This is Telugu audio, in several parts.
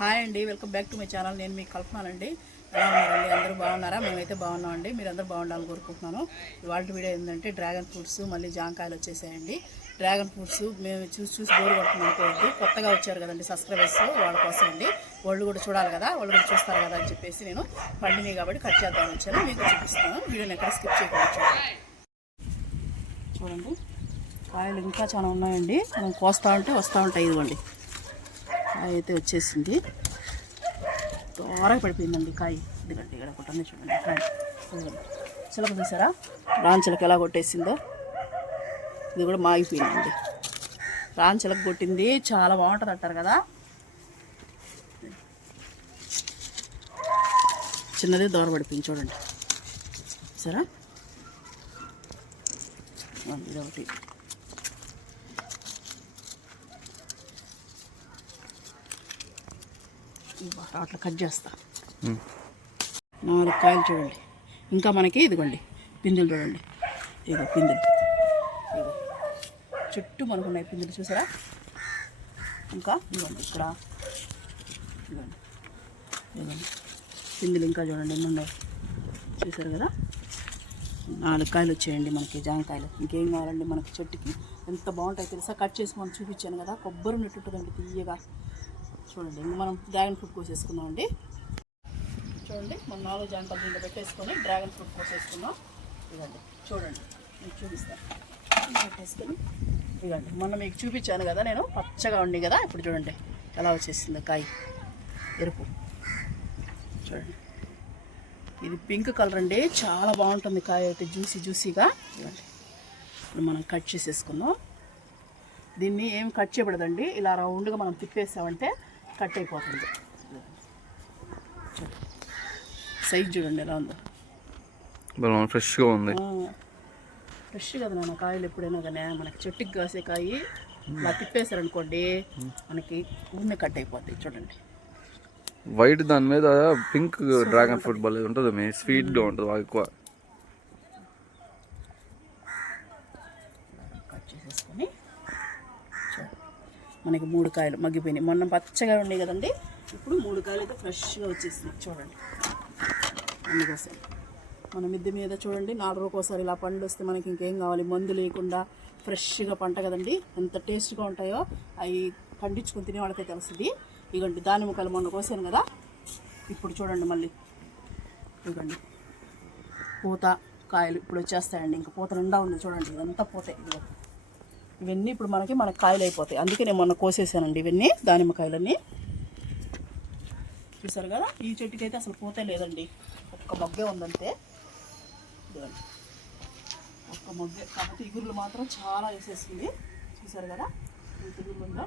హాయ్ అండి, welcome back to my channel. నేను మీకు కల్పనానండి. ఎలా ఉన్నారండి? అందరూ బాగున్నారా? మేమైతే బాగున్నామండి. మీరు అందరూ బాగుండాలని కోరుకుంటున్నాను. ఇవాళ వీడియో ఏంటంటే డ్రాగన్ ఫ్రూట్స్ మళ్ళీ జాంకాయలు వచ్చేసాయండి. డ్రాగన్ ఫ్రూట్స్ మేము చూసి బోర్ కొడుతుంది అనుకోవద్దు. కొత్తగా వచ్చారు కదండి సబ్స్క్రైబర్స్, వాళ్ళ కోసం అండి. వాళ్ళు కూడా చూడాలి కదా, వాళ్ళు కూడా చూస్తారు కదా అని చెప్పేసి నేను పండినాయి కాబట్టి కట్ చేద్దామని వచ్చాను. మీకు చూపిస్తాను. వీడియోని ఎక్కడ స్కిప్ చేయకుండా చూడండి. కాయలు ఇంకా చాలా ఉన్నాయండి. మనం కోస్తా ఉంటే వస్తూ ఉంటాయి. ఇదిగోండి కాయ అయితే వచ్చేసింది. త్వరగా పడిపోయిందండి కాయ. ఇదిగండి ఇక్కడ ఒకటి ఉంది చూడండి కాయ. చిలక చూసారా, రాన్ చిలక ఎలా కొట్టేసిందో. ఇది కూడా మాగిపోయిందండి. రాన్ చిలక కొట్టింది చాలా బాగుంటుంది అంటారు కదా. చిన్నది దూర పడిపోయింది చూడండి. సరే ఇది ఒకటి. అట్లా కట్ చేస్తా. 4 కాయలు చూడండి. ఇంకా మనకి ఇదిగోండి పిందులు చూడండి. ఇదిగో పిందులు, ఇదిగో చుట్టూ మనకున్నాయి పిందులు చూసారా. ఇంకా ఇదిగోండి ఇక్కడ ఇదిగోండి ఇదిగోండి పిందులు ఇంకా చూడండి ఎన్ని ఉన్నాయి చూసారు కదా. 4 కాయలు వచ్చాయండి మనకి జాంకాయలు. ఇంకేం కావాలండి మనకి చెట్టుకి. ఎంత బాగుంటాయి తెలుసా. కట్ చేసి మనం చూపించాను కదా, కొబ్బరి ఉన్నట్టుంటుందండి తీయగా. చూడండి ఇంకా మనం డ్రాగన్ ఫ్రూట్ కోసేసుకున్నాం అండి. చూడండి మనం 4 జాంకాయలు దీంట్లో పెట్టేసుకొని డ్రాగన్ ఫ్రూట్ కోసేసుకున్నాం. ఇదండి చూడండి, మీకు చూపిస్తాను. పెట్టేసుకొని ఇదండి మొన్న మీకు చూపించాను కదా నేను, పచ్చగా ఉండి కదా. ఇప్పుడు చూడండి ఎలా వచ్చేసిందో కాయ, ఎరుపు. చూడండి ఇది పింక్ కలర్ అండి, చాలా బాగుంటుంది కాయ అయితే, జ్యూసీగా. ఇవ్వండి ఇప్పుడు మనం కట్ చేసేసుకున్నాం. దీన్ని ఏం కట్ చేయబడదండి, ఇలా రౌండ్గా మనం తిప్పేసామంటే కట్ అయిపోతుంది. సైజ్ చూడండి ఎలా ఉందో, ఫ్రెష్గా ఉంది. ఫ్రెష్ కదా నాన్న కాయలు ఎప్పుడైనా కానీ. మనకి చెట్టుకి కాసే కాయ ఇలా తిప్పేశారనుకోండి మనకి ఊరినే కట్ అయిపోతాయి. చూడండి వైట్ దాని మీద పింక్ డ్రాగన్ ఫ్రూట్ భలే ఉంటుంది, స్వీట్గా ఉంటుంది బాగా ఎక్కువ. కట్ చేసేసుకొని మనకి 3 కాయలు మగ్గిపోయినాయి. మొన్న పచ్చగా ఉన్నాయి కదండి, ఇప్పుడు 3 కాయలు అయితే ఫ్రెష్గా వచ్చేసింది. చూడండి అందుకోసం మన మిద్దె మీద చూడండి 4 రోజుకోసారి ఇలా పండ్లు వస్తే మనకి ఇంకేం కావాలి. మందు లేకుండా ఫ్రెష్గా పంట కదండి, ఎంత టేస్ట్గా ఉంటాయో. అవి పండించుకొని తినే వాళ్ళకే తెలుస్తుంది. ఇగండి దానిమ్మకాయలు మొన్న కోసాను కదా, ఇప్పుడు చూడండి మళ్ళీ ఇవ్వండి పూత కాయలు ఇప్పుడు వచ్చేస్తాయండి. ఇంకా పూత నిండా ఉంది చూడండి, ఇదంతా పూతే. ఇదిగో ఇవన్నీ ఇప్పుడు మనకి కాయలు అయిపోతాయి. అందుకే నేను మొన్న కోసేసానండి ఇవన్నీ దానిమ్మకాయలన్నీ. చూసారు కదా, ఈ చెట్టుకి అయితే అసలు పూతే లేదండి, ఒక్క మొగ్గే ఉందంతే. ఇదిగోండి ఒక్క మొగ్గే, కాకపోతే ఇగురులు మాత్రం చాలా వేసేసింది. చూసారు కదా ఈ ఇగురులు ఉందో.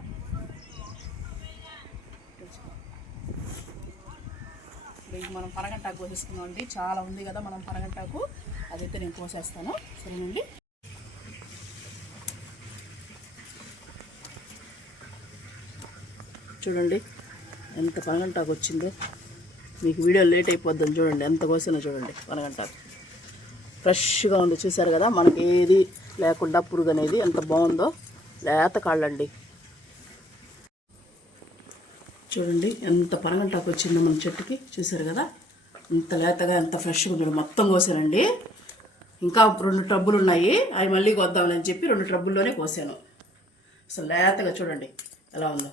ఇప్పుడు మనం పనగంటాకు కోసేసుకున్నాం అండి, చాలా ఉంది కదా మనం పనగంటాకు. అదైతే నేను కోసేస్తాను సరేనండి. చూడండి ఎంత పనగంటాకు వచ్చిందో. మీకు వీడియో లేట్ అయిపోద్దని చూడండి ఎంత కోసినా. చూడండి పనగంటాకు ఫ్రెష్గా ఉంది చూసారు కదా, మనకి ఏది లేకుండా పురుగు అనేది ఎంత బాగుందో. లేత కాళ్ళండి చూడండి ఎంత పనగంటాకు వచ్చిందో మన చెట్టుకి. చూసారు కదా ఎంత లేతగా ఎంత ఫ్రెష్గా ఉంది. మొత్తం కోసానండి. ఇంకా 2 ట్రబ్బులు ఉన్నాయి, అవి మళ్ళీ కోద్దామని చెప్పి 2 ట్రబ్బుల్లోనే కోసాను. అసలు లేతగా చూడండి ఎలా ఉందో.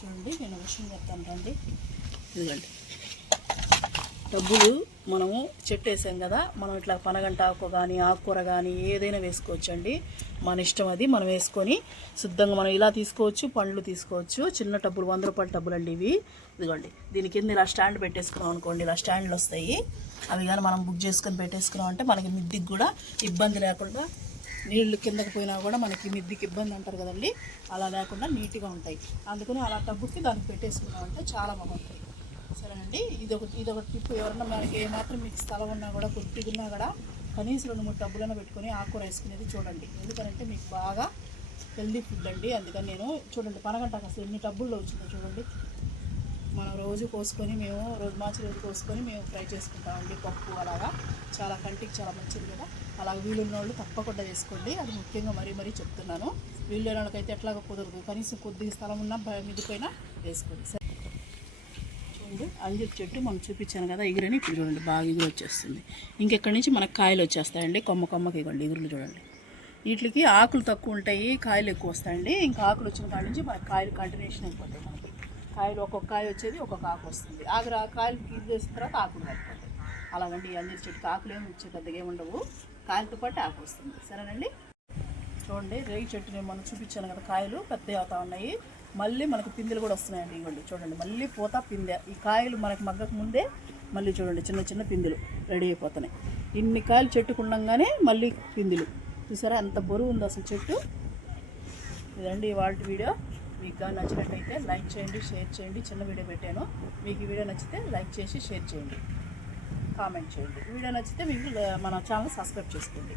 చూడండి నేను విషయం చెప్తాను రండి. ఇదిగండి డబ్బులు మనము చెట్టు వేసాం కదా, మనం ఇట్లా పనగంటాకు కానీ ఆకుకూర కానీ ఏదైనా వేసుకోవచ్చండి. మన ఇష్టం అది. మనం వేసుకొని శుద్ధంగా మనం ఇలా తీసుకోవచ్చు, పండ్లు తీసుకోవచ్చు. చిన్న టబ్బులు 100 రూపాయల టబ్బులు అండి ఇవి. ఇదిగోండి దీని కింద ఇలా స్టాండ్ పెట్టేసుకున్నాం అనుకోండి, ఇలా స్టాండ్లు వస్తాయి. అవి కానీ మనం బుక్ చేసుకొని పెట్టేసుకున్నాం అంటే మనకి మిద్దికి కూడా ఇబ్బంది లేకుండా, నీళ్లు కిందకి పోయినా కూడా మనకి మిద్దికి ఇబ్బంది అంటారు కదండి, అలా లేకుండా నీట్గా ఉంటాయి. అందుకని అలా టబ్బుకి దానికి పెట్టేసుకున్నామంటే చాలా బాగుంటాయి. సరేనండి, ఇదొక టిప్. ఎవరన్నా మనకి ఏమాత్రం మీకు స్థలం ఉన్నా కూడా కొద్దిగున్నా కూడా కనీసం 2-3 టబ్బులైనా పెట్టుకొని ఆకుకూర వేసుకునేది చూడండి. ఎందుకంటే మీకు బాగా హెల్దీ ఫుడ్ అండి. అందుకని నేను చూడండి పనగంటాకు అసలు ఎన్ని టబ్బుల్లో వచ్చిందో చూడండి. మనం రోజు కోసుకొని రోజు కోసుకొని మేము ఫ్రై చేసుకుంటామండి పప్పు అలాగా. చాలా కంటికి చాలా మంచిది కదా. అలా వీలున్న వాళ్ళు తప్పకుండా వేసుకోండి. అది ముఖ్యంగా మరీ చెప్తున్నాను. వీలున్న వాళ్ళకైతే ఎట్లాగో కుదరదు, కనీసం కొద్దిగా స్థలం ఉన్నా మిదిపోయినా వేసుకోండి. సరే చూడండి, అంజూరు చెట్టు మనం చూపించాను కదా ఎగురని, ఇప్పుడు చూడండి బాగా ఎగురు వచ్చేస్తుంది. ఇంకెక్కడి నుంచి మనకు కాయలు వచ్చేస్తాయండి. కొమ్మకి ఇవ్వండి ఎగురులు చూడండి. వీటికి ఆకులు తక్కువ ఉంటాయి, కాయలు ఎక్కువ వస్తాయండి. ఇంకా ఆకులు వచ్చిన కాడ నుంచి మనకి కాయలు కంటిన్యూషన్ అయిపోతాయి. మనకి కాయలు ఒక్కొక్క కాయ వచ్చేది ఒక్కొక్క ఆకు వస్తుంది. కాయలు ఇది చేసిన తర్వాత ఆకులు కలుపుతాయి. అలాగండి ఈ అంజూరు చెట్టుకి ఆకులు ఏమి వచ్చే పెద్దగా ఏమి ఉండవు, కాయలతో పాటు ఆకు వస్తుంది. సరేనండి. చూడండి రేగి చెట్టు నేను మనం చూపించాను కదా, కాయలు పెద్దవి అవుతా ఉన్నాయి. మళ్ళీ మనకు పిందెలు కూడా వస్తున్నాయండి. ఇవ్వండి చూడండి, మళ్ళీ పోతా పిందె. ఈ కాయలు మనకు మగ్గక ముందే మళ్ళీ చూడండి చిన్న పిల్లలు రెడీ అయిపోతున్నాయి. ఇన్ని కాయలు చెట్టుకు ఉండగానే మళ్ళీ పిందెలు చూసారా, ఎంత బరువు ఉందో అసలు చెట్టు. ఇదండి ఇవాళ వీడియో. మీకు నచ్చినట్టయితే లైక్ చేయండి, షేర్ చేయండి. చిన్న వీడియో పెట్టాను, మీకు ఈ వీడియో నచ్చితే లైక్ చేసి షేర్ చేయండి, కామెంట్ చేయండి. వీడియో నచ్చితే మీకు మన ఛానల్ సబ్స్క్రైబ్ చేసుకోండి.